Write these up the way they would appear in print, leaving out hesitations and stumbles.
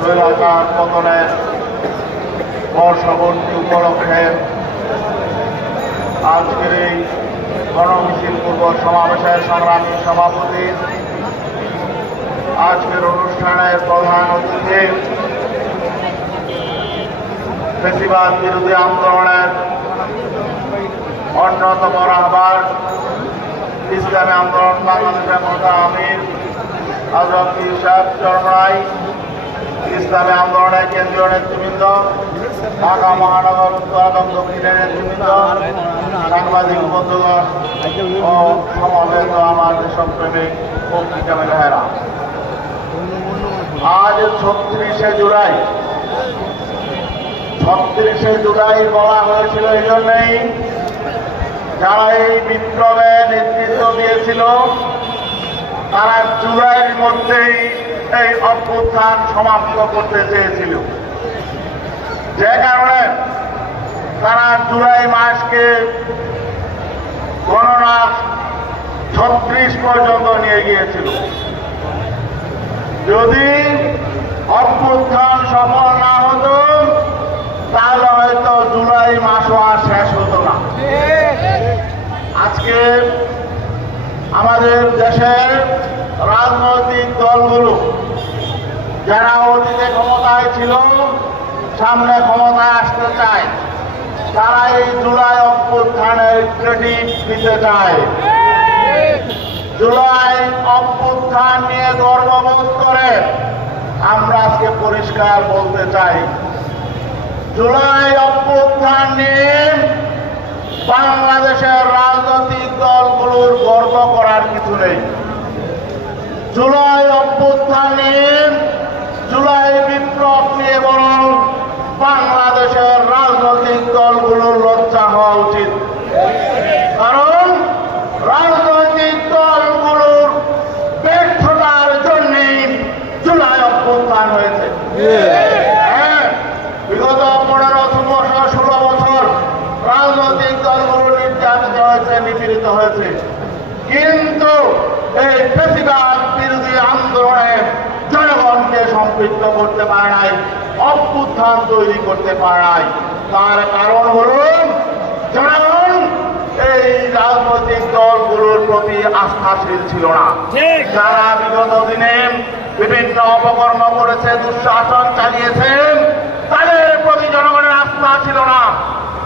স্বৈরাচার পতনের বর্ষপূর্তি উপলক্ষে আজকের এই গণমিছিল পূর্ব সমাবেশের সংগ্রামী সভাপতি, আজকের অনুষ্ঠানের প্রধান অতিথি, ফ্যাসিবাদ বিরোধী আন্দোলনের অন্যতম রাহবার, ইসলামী আন্দোলন বাংলাদেশের প্রধান আমির হযরত পীর সাহেব চরমনাই, ইসলামী আন্দোলনের কেন্দ্রীয় নেতৃবৃন্দ, ঢাকা মহানগর উত্তর এবং দক্ষিণের নেতৃবৃন্দ, সাংবাদিক বন্ধুগণ ও সমবেত আমার দেশপ্রেমিক পত্রিকা ভাইয়েরা, আজ 36শে জুলাই বলা হয়েছিল এই জন্যই, যারা এই বিপ্লবে নেতৃত্ব দিয়েছিল তারা জুলাইয়ের মধ্যেই এই অভ্যুত্থান সমাপ্ত করতে চেয়েছিল, যে কারণে তারা জুলাই মাসকে গণনা 36 পর্যন্ত নিয়ে গিয়েছিল। যদি অভ্যুত্থান সফল না হতো তাহলে হয়তো জুলাই মাসও আর শেষ হতো না। আজকে আমাদের দেশের রাজনৈতিক দলগুলো যারা অতীতে ক্ষমতায় ছিল, সামনে ক্ষমতায় আসতে চায়, তারা এই জুলাই অভ্যুত্থানের ক্রেডিট দিতে চায়। জুলাই অভ্যুত্থান নিয়ে গর্ববোধ করে আমরা আজকে পরিষ্কার বলতে চাই, জুলাই অভ্যুত্থান নিয়ে বাংলাদেশের রাজনৈতিক দলগুলোর গর্ব করার কিছু নেই। জুলাই অভ্যুত্থান নিয়ে, জুলাই বিপ্লব নিয়ে বরং বাংলাদেশের রাজনৈতিক দলগুলোর লজ্জা হওয়া উচিত, কারণ রাজনৈতিক দলগুলোর ব্যর্থতার জন্যই জুলাই অভ্যুত্থান হয়েছে। বিগত 15-16 বছর রাজনৈতিক দলগুলো নির্যাতিত হয়েছে, নিপীড়িত হয়েছে, কিন্তু এই ফ্যাসিবাদ বিরোধী আন্দোলনে জনগণকে সম্পৃক্ত করতে পারে নাই, অভ্যুত্থান তৈরি করতে পারে নাই। তার কারণ হল জনগণ এই রাজনৈতিক দলগুলোর প্রতি আস্থাশীল ছিল না। যারা বিগত দিনে বিভিন্ন অপকর্ম করেছে, দুঃশাসন চালিয়েছেন, তাদের প্রতি জনগণের আস্থা ছিল না।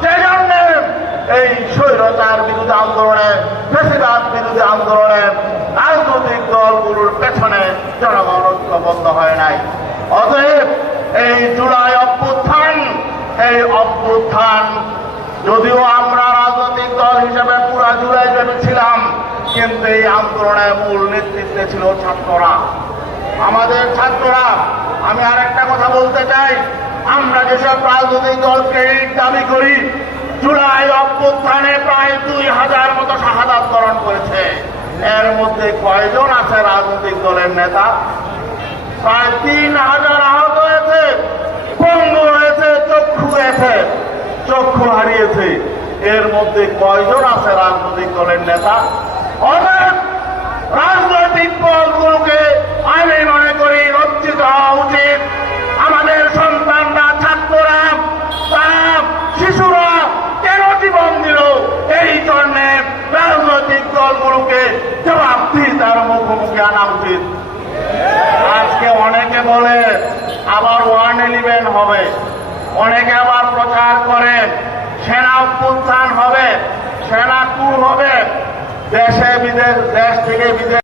সেই জন্য এই স্বৈরাচার বিরোধী আন্দোলনে, ফ্যাসিবাদ বিরোধী আন্দোলনে রাজনৈতিক দলগুলোর পেছনে জনগণ ঐক্যবদ্ধ হয় নাই। অতএব এই জুলাই অভ্যুত্থান যদিও আমরা রাজনৈতিক দল হিসেবে পুরা জুলাই ভেবেছিলাম, কিন্তু এই আন্দোলনের মূল নেতৃত্বে ছিল ছাত্ররা, আমাদের ছাত্ররা। আমি আরেকটা কথা বলতে চাই, আমরা যেসব রাজনৈতিক দল ক্রেডিট দাবি করি, জুলাই অভ্যুত্থানে প্রায় 2000 মতো শাহাদাত বরণ করেছে। এর মধ্যে কয়জন আছে রাজনৈতিক দলের নেতা? প্রায় 3000 আহত হয়েছে, পঙ্গু হয়েছে, চক্ষু হারিয়েছে। এর মধ্যে কয়জন আছে রাজনৈতিক দলের নেতা? অনেক রাজনৈতিক দলগুলোকে আমি মনে করি লজ্জিত হওয়া উচিত। আমাদের সন্তানরা, ছাত্ররা, তারা, শিশুরা কেন জীবন দিল, এই জন্য রাজনৈতিক দলগুলোকে জবাবদিহিতার মুখোমুখি আনা উচিত। আজকে অনেকে বলে আবার 111 হবে, অনেকে আবার প্রচার করে সেনা অভ্যুত্থান হবে, সেনা কূপ হবে, দেশ থেকে বিদেশ